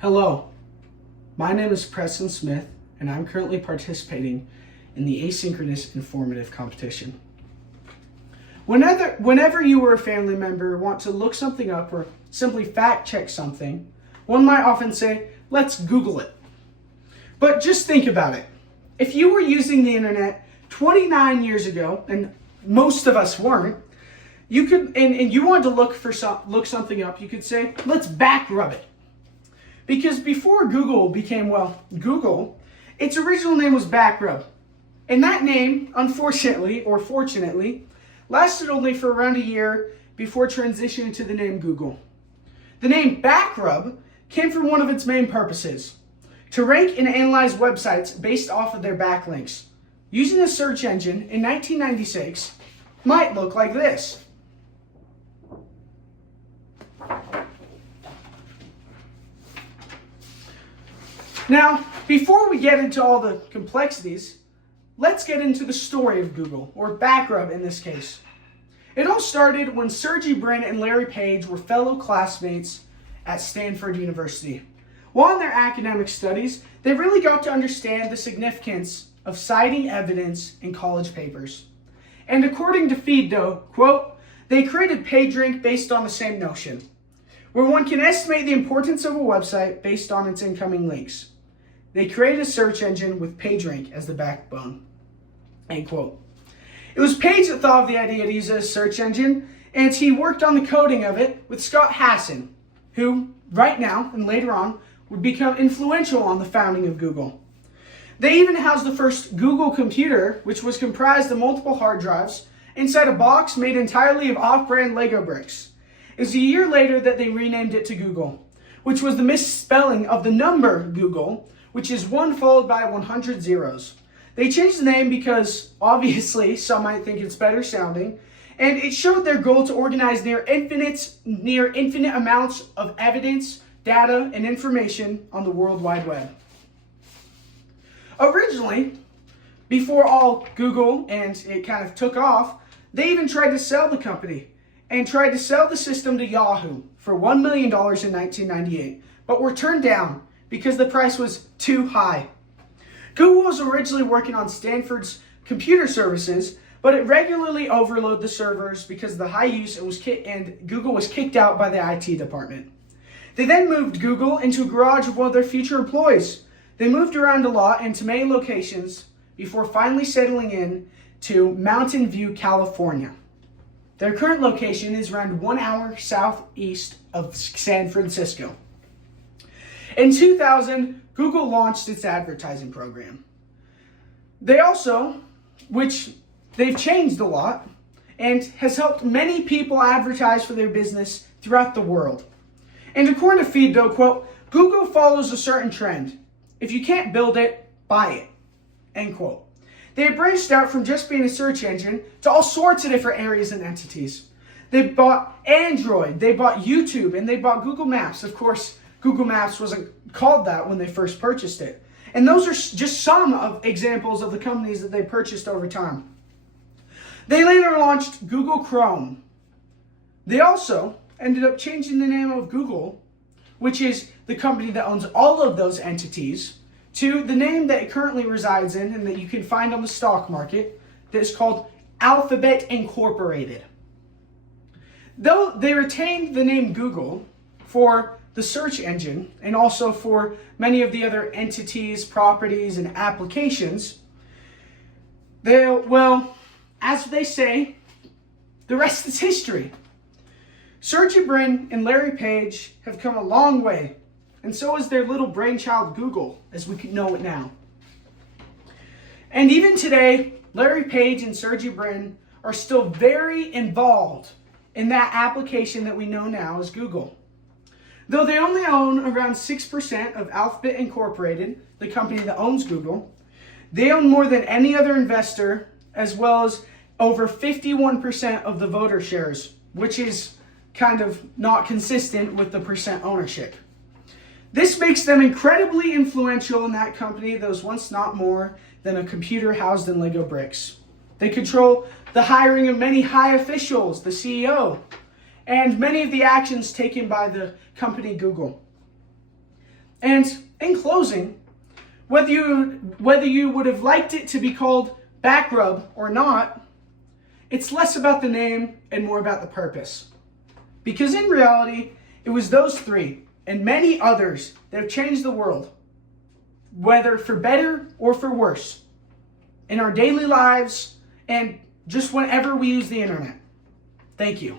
Hello, my name is Preston Smith, and I'm currently participating in the asynchronous informative competition. Whenever you or a family member want to look something up or simply fact check something, one might often say, let's Google it. But just think about it. If you were using the internet 29 years ago, and most of us weren't, you could, and you wanted to look something up, you could say, let's back rub it. Because before Google became, Google, its original name was Backrub. And that name, unfortunately, or fortunately, lasted only for around a year before transitioning to the name Google. The name Backrub came from one of its main purposes: to rank and analyze websites based off of their backlinks. Using a search engine in 1996 might look like this. Now, before we get into all the complexities, let's get into the story of Google, or Backrub in this case. It all started when Sergey Brin and Larry Page were fellow classmates at Stanford University. While in their academic studies, they really got to understand the significance of citing evidence in college papers. And according to FeedDo, quote, they created PageRank based on the same notion, where one can estimate the importance of a website based on its incoming links. They created a search engine with PageRank as the backbone, end quote. It was Page that thought of the idea to use a search engine, and he worked on the coding of it with Scott Hasson, who right now and later on would become influential on the founding of Google. They even housed the first Google computer, which was comprised of multiple hard drives, inside a box made entirely of off-brand Lego bricks. It was a year later that they renamed it to Google, which was the misspelling of the number Google, which is 1 followed by 100 zeros. They changed the name because, obviously, some might think it's better sounding, and it showed their goal to organize near infinite amounts of evidence, data, and information on the World Wide Web. Originally, before all Google and it kind of took off, they even tried to sell the company and tried to sell the system to Yahoo for $1 million in 1998, but were turned down because the price was too high. Google was originally working on Stanford's computer services, but it regularly overloaded the servers because of the high use and Google was kicked out by the IT department. They then moved Google into a garage of one of their future employees. They moved around a lot into many locations before finally settling in to Mountain View, California. Their current location is around 1 hour southeast of San Francisco. In 2000, Google launched its advertising program. They also, which they've changed a lot, and has helped many people advertise for their business throughout the world. And according to FeedDo, quote, Google follows a certain trend. If you can't build it, buy it, end quote. They have branched out from just being a search engine to all sorts of different areas and entities. They bought Android, they bought YouTube, and they bought Google Maps. Of course, Google Maps wasn't called that when they first purchased it. And those are just some of examples of the companies that they purchased over time. They later launched Google Chrome. They also ended up changing the name of Google, which is the company that owns all of those entities, to the name that it currently resides in and that you can find on the stock market, that is called Alphabet Incorporated. Though they retained the name Google for the search engine and also for many of the other entities, properties, and applications, as they say, the rest is history. Sergey Brin and Larry Page have come a long way, and so is their little brainchild Google, as we know it now. And even today, Larry Page and Sergey Brin are still very involved in that application that we know now as Google. Though they only own around 6% of Alphabet Incorporated, the company that owns Google, they own more than any other investor, as well as over 51% of the voter shares, which is kind of not consistent with the percent ownership. This makes them incredibly influential in that company that was once not more than a computer housed in Lego bricks. They control the hiring of many high officials, the CEO, and many of the actions taken by the company Google. And in closing, whether you would have liked it to be called Backrub or not, it's less about the name and more about the purpose. Because in reality, it was those three and many others that have changed the world, whether for better or for worse, in our daily lives and just whenever we use the internet. Thank you.